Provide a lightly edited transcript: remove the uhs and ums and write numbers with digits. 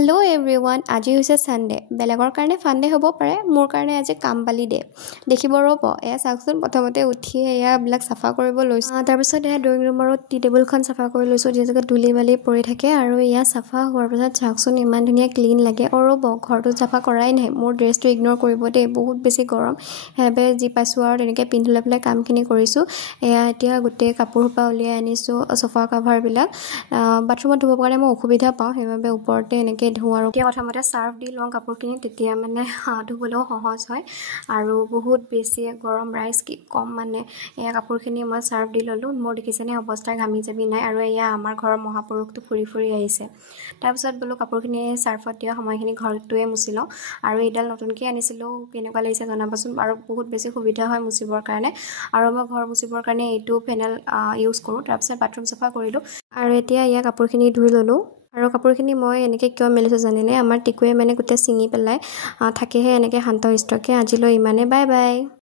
Hello' everyone, আজি হৈছে Sunday. বেলেগৰ কাৰণে ফানডে হ'ব পাৰে, মোৰ কাৰণে আজি কামবালি ডে। দেখিব ৰ'ব, এয়া চাওকচোন, প্ৰথমতে উঠিয়ে এয়াবিলাক চাফা কৰিব লৈছোঁ। তাৰপিছত এয়া ড্ৰয়িং ৰুমৰ টি টেবুলখন চাফা কৰি লৈছোঁ, যিহেতুকে ধূলি বালি পৰি থাকে। আৰু এয়া চাফা হোৱাৰ পিছত চাওকচোন, ইমান ধুনীয়া ক্লিন লাগে। ৰ'ব, ঘৰটো চাফা কৰাই নাই, মোৰ ড্ৰেছটো ইগন'ৰ কৰিব দেই, বহুত বেছি গৰম। সেইবাবে যি পাইছোঁ আৰু তেনেকৈ পিন্ধি লৈ পেলাই কামখিনি কৰিছোঁ। এয়া এতিয়া গোটেই কাপোৰ সোপা উলিয়াই আনিছোঁ, চফা কাভাৰবিলাক। বাথৰুমত ধুবৰ কাৰণে মই অসুবিধা পাওঁ, সেইবাবে ওপৰতে এনেকৈ ধুওঁ। আৰু এতিয়া প্ৰথমতে চাৰ্ফ দি লওঁ কাপোৰখিনি, তেতিয়া মানে ধুবলৈও সহজ হয়। আৰু বহুত বেছি গৰম, ৰাইজ কি কম মানে। এয়া কাপোৰখিনি মই চাৰ্ফ দি ল'লোঁ, মোৰ দেখিছেনে অৱস্থা, ঘামি যাবি নাই। আৰু এয়া আমাৰ ঘৰৰ মহাপুৰুষটো ফুৰি ফুৰি আহিছে। তাৰপিছত বোলো কাপোৰখিনি চাৰ্ফত দিয়া সময়খিনি ঘৰটোৱে মুচি লওঁ। আৰু এইডাল নতুনকৈ আনিছিলোঁ, কেনেকুৱা লাগিছে জনাবচোন। আৰু বহুত বেছি সুবিধা হয় মুচিবৰ কাৰণে। আৰু মই ঘৰ মুচিবৰ কাৰণে এইটো ফেনেল ইউজ কৰোঁ। তাৰপিছত বাথৰুম চাফা কৰিলোঁ, আৰু এতিয়া এয়া কাপোৰখিনি ধুই ল'লোঁ। আৰু কাপোৰখিনি মই এনেকৈ কিয় মেলিছোঁ জানেনে, আমাৰ টিকুৱে মানে গোটেই ছিঙি পেলাই থাকেহে এনেকৈ শান্ত শিষ্টকৈ। আজিলৈ ইমানে, বাই বাই।